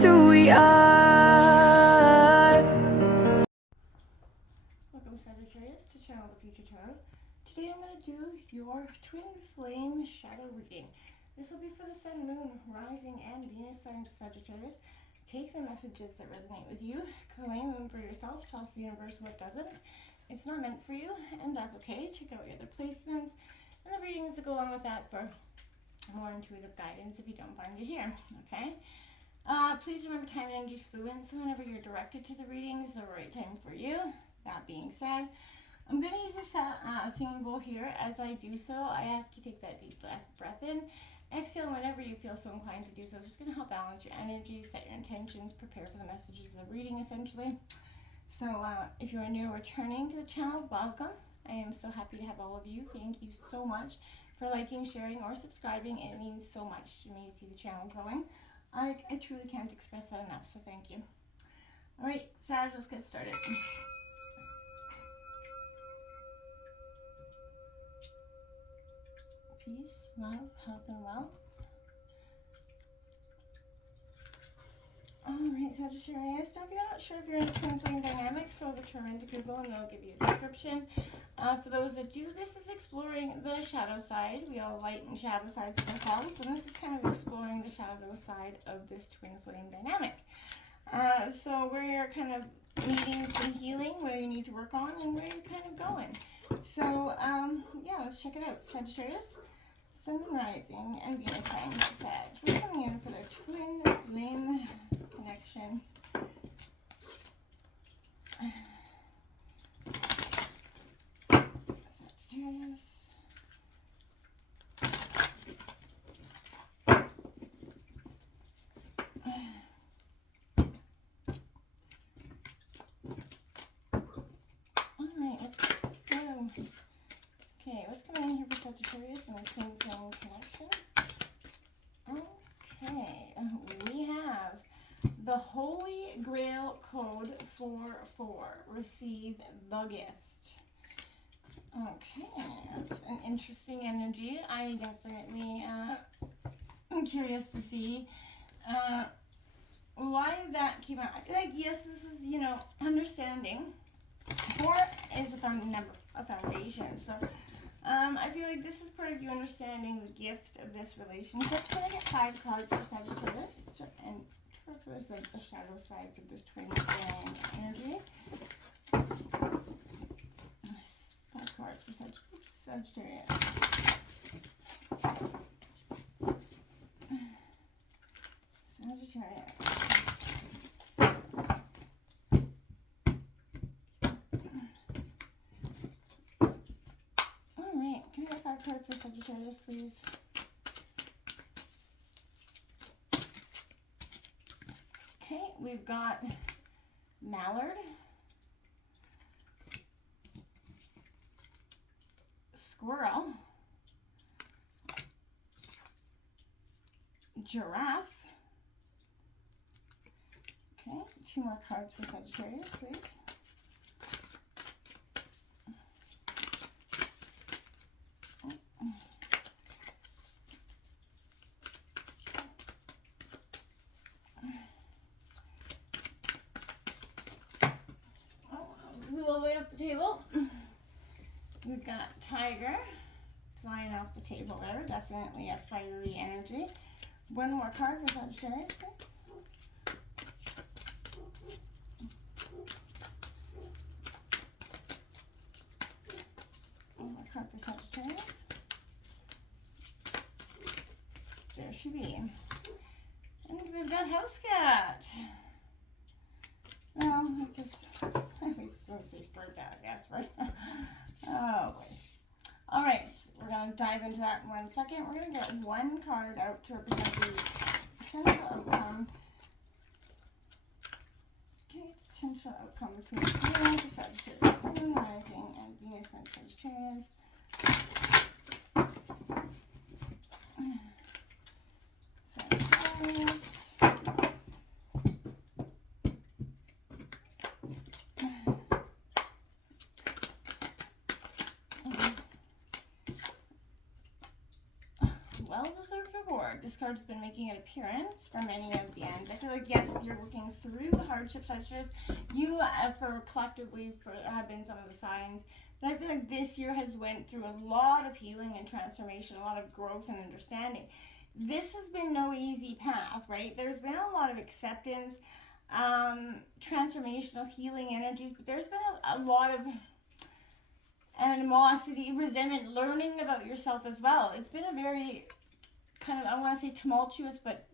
that's who we are. Welcome Sagittarius to Channel the Future Tarot. Today I'm going to do your twin flame shadow reading. This will be for the Sun, Moon, Rising, and Venus signs of Sagittarius. Take the messages that resonate with you, claim them for yourself, toss the universe what doesn't. It's not meant for you, and that's okay. Check out your other placements and the readings that go along with that for more intuitive guidance if you don't find it here, okay? Please remember time and energy is fluent, so whenever you're directed to the readings, the right time for you. That being said, I'm going to use this singing bowl here. As I do so, I ask you take that deep breath in. Exhale whenever you feel so inclined to do so. It's just going to help balance your energy, set your intentions, prepare for the messages of the reading, essentially. So if you are new or returning to the channel, welcome. I am so happy to have all of you. Thank you so much for liking, sharing, or subscribing. It means so much to me to see the channel growing. I truly can't express that enough, so thank you. All right, Sag, let's get started. Peace, love, health, and wealth. Alright, Sagittarius, now if you're not sure if you're in a twin flame dynamics, throw the term into Google and they'll give you a description. For those that do, this is exploring the shadow side. We all light and shadow sides of ourselves, and this is kind of exploring the shadow side of this twin flame dynamic. So where you're kind of needing some healing, where you need to work on, and where you're kind of going. So, yeah, let's check it out. Sagittarius, Sun, Moon, Rising, and Venus signs of Sag. We're coming in for the twin flame connection. Sagittarius. Alright, let's go. Okay, what's coming in here for Sagittarius and the twin flame connection? Okay, we have the Holy Grail code 44. Receive the gift. Okay, that's an interesting energy. I definitely am curious to see why that came out. I feel like, yes, this is, you know, understanding. 4 is a foundation. So I feel like this is part of you understanding the gift of this relationship. Can I get 5 cards for Sagittarius? And represent like the shadow sides of this twin flame energy. 5 cards for Sagittarius. Sagittarius. Alright, can I get 5 cards for Sagittarius, please? Okay, we've got mallard, squirrel, giraffe. Okay, 2 more cards for Sagittarius, please. All the way up the table. We've got tiger flying off the table there. Definitely a fiery energy. 1 more card for Sagittarius, please. One more card for Sagittarius. There she be. And we've got house cat. Well, I guess at least since they start that, I guess, right? Oh boy. Alright, we're going to dive into that in 1 second. We're going to get 1 card out to represent the potential outcome. Okay, potential outcome between Venus or Sagittarius, Sun, Rising, and Venus and Sagittarius. Sagittarius. well-deserved reward. This card's been making an appearance for many of the ends. I feel like, yes, you're working through the hardships, Sagittarius. You, for collectively, have been some of the signs. But I feel like this year has went through a lot of healing and transformation, a lot of growth and understanding. This has been no easy path, right? There's been a lot of acceptance, transformational healing energies, but there's been a lot of animosity, resentment, learning about yourself as well. It's been a very kind of, I want to say tumultuous, but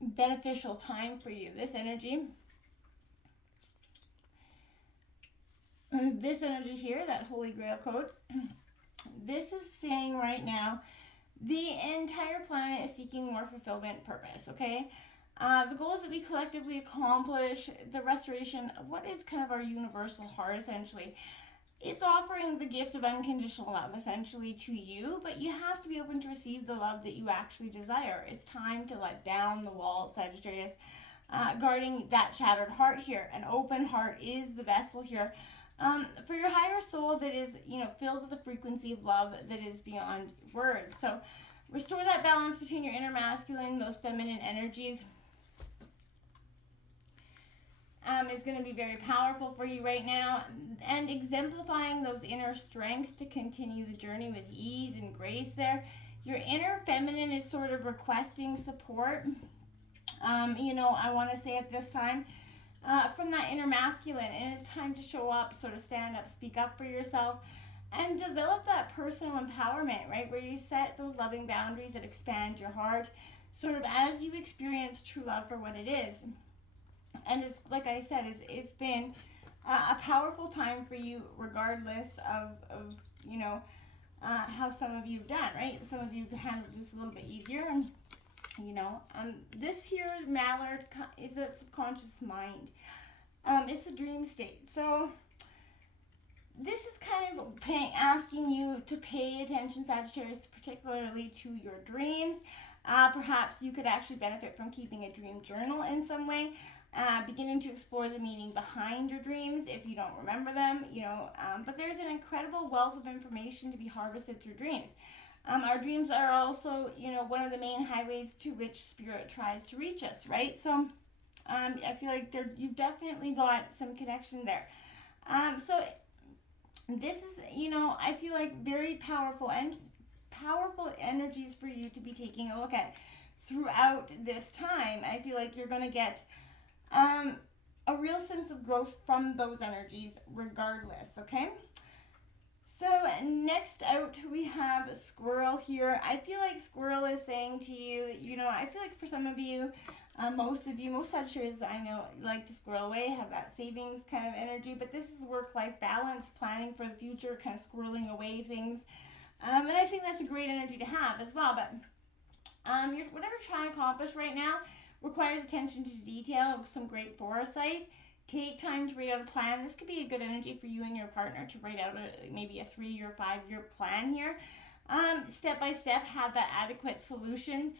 beneficial time for you. This energy here, that Holy Grail code, this is saying right now, the entire planet is seeking more fulfillment purpose, okay? The goals that we collectively accomplish, the restoration, what is kind of our universal heart, essentially. It's offering the gift of unconditional love, essentially, to you, but you have to be open to receive the love that you actually desire. It's time to let down the wall, Sagittarius, guarding that shattered heart here. An open heart is the vessel here. For your higher soul that is, filled with a frequency of love that is beyond words. So restore that balance between your inner masculine, those feminine energies. Is going to be very powerful for you right now, and exemplifying those inner strengths to continue the journey with ease and grace there. Your inner feminine is sort of requesting support. I want to say at this time, from that inner masculine, and it's time to show up, sort of stand up, speak up for yourself, and develop that personal empowerment, right? Where you set those loving boundaries that expand your heart, sort of as you experience true love for what it is. And it's, like I said, it's been a powerful time for you, regardless of how some of you have done, right? Some of you handled this a little bit easier, and this here, Mallard, is a subconscious mind. It's a dream state. So this is kind of asking you to pay attention, Sagittarius, particularly to your dreams. Perhaps you could actually benefit from keeping a dream journal in some way, beginning to explore the meaning behind your dreams if you don't remember them, but there's an incredible wealth of information to be harvested through dreams. Our dreams are also, one of the main highways to which spirit tries to reach us, right? So I feel like you've definitely got some connection there. So this is, I feel like very powerful energies for you to be taking a look at throughout this time. I feel like you're going to get a real sense of growth from those energies regardless, okay? So next out we have a Squirrel here. I feel like Squirrel is saying to you, I feel like for some of you, most Sagittarius I know like to squirrel away, have that savings kind of energy, but this is work-life balance, planning for the future, kind of squirreling away things. And I think that's a great energy to have as well, but whatever you're trying to accomplish right now requires attention to detail, some great foresight. Take time to write out a plan. This could be a good energy for you and your partner to write out maybe a 3 or 5 year plan here. Step by step, have that adequate solution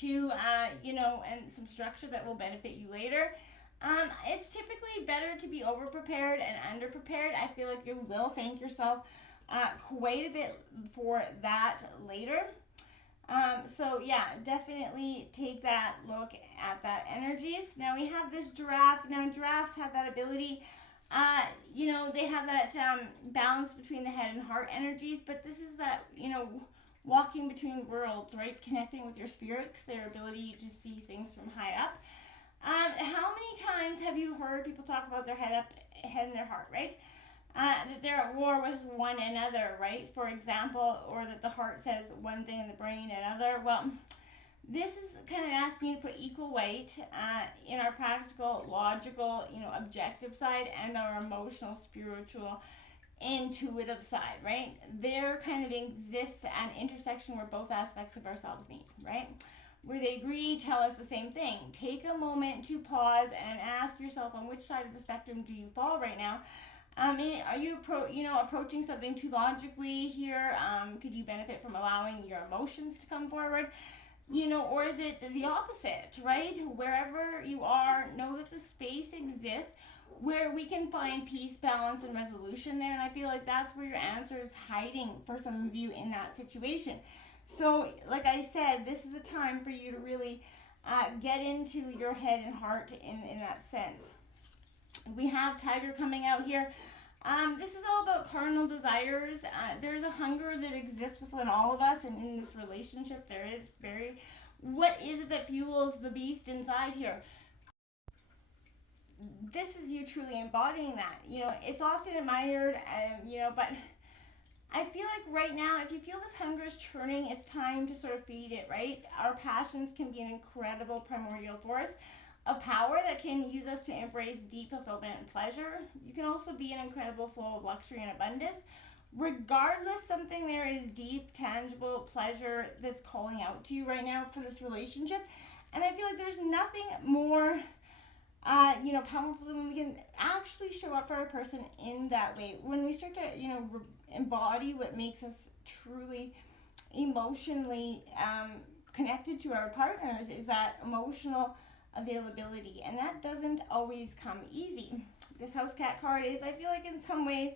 to, and some structure that will benefit you later. It's typically better to be over-prepared and under-prepared. I feel like you will thank yourself quite a bit for that later. So yeah, definitely take that look at that energies. Now we have this giraffe. Now giraffes have that ability, they have that balance between the head and heart energies, but this is that, walking between worlds, right? Connecting with your spirits, their ability to see things from high up. How many times have you heard people talk about their head and their heart, right? That they're at war with one another, right? For example, or that the heart says one thing and the brain another. Well, this is kind of asking you to put equal weight in our practical, logical, objective side and our emotional, spiritual, intuitive side, right? There kind of exists an intersection where both aspects of ourselves meet, right? Where they agree, tell us the same thing. Take a moment to pause and ask yourself, on which side of the spectrum do you fall right now? Are you approaching something too logically here? Could you benefit from allowing your emotions to come forward? Or is it the opposite, right? Wherever you are, know that the space exists where we can find peace, balance, and resolution there. And I feel like that's where your answer is hiding for some of you in that situation. So, like I said, this is a time for you to really get into your head and heart in that sense. We have Tiger coming out here. This is all about carnal desires. There's a hunger that exists within all of us, and in this relationship, there is what is it that fuels the beast inside here? This is you truly embodying that. It's often admired, but I feel like right now, if you feel this hunger is churning, it's time to sort of feed it, right? Our passions can be an incredible primordial force of power that can use us to embrace deep fulfillment and pleasure. You can also be an incredible flow of luxury and abundance. Regardless, something there is deep, tangible pleasure that's calling out to you right now for this relationship. And I feel like there's nothing more powerful than when we can actually show up for our person in that way. When we start to, embody what makes us truly emotionally connected to our partners, is that emotional availability. And that doesn't always come easy. This house cat card is, I feel like in some ways,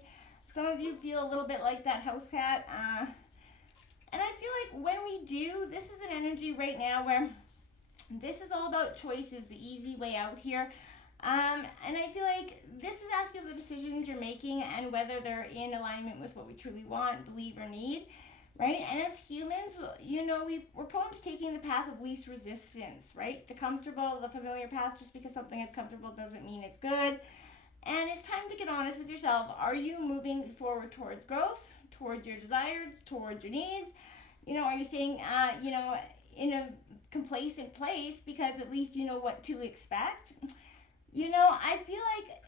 some of you feel a little bit like that house cat. And I feel like when we do, this is an energy right now where this is all about choices, the easy way out here. And I feel like this is asking of the decisions you're making and whether they're in alignment with what we truly want, believe, or need, right? And as humans, we're prone to taking the path of least resistance, right? The comfortable, the familiar path. Just because something is comfortable doesn't mean it's good. And it's time to get honest with yourself. Are you moving forward towards growth, towards your desires, towards your needs? Are you staying, in a complacent place because at least you know what to expect? I feel like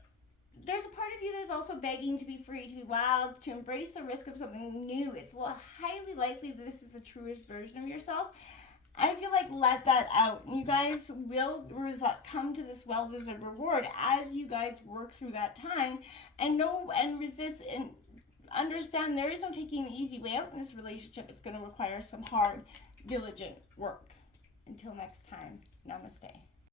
there's a part of you that's also begging to be free, to be wild, to embrace the risk of something new. It's highly likely that this is the truest version of yourself. I feel like let that out. You guys will come to this well-deserved reward as you guys work through that time and resist and understand there is no taking the easy way out in this relationship. It's going to require some hard, diligent work. Until next time, namaste.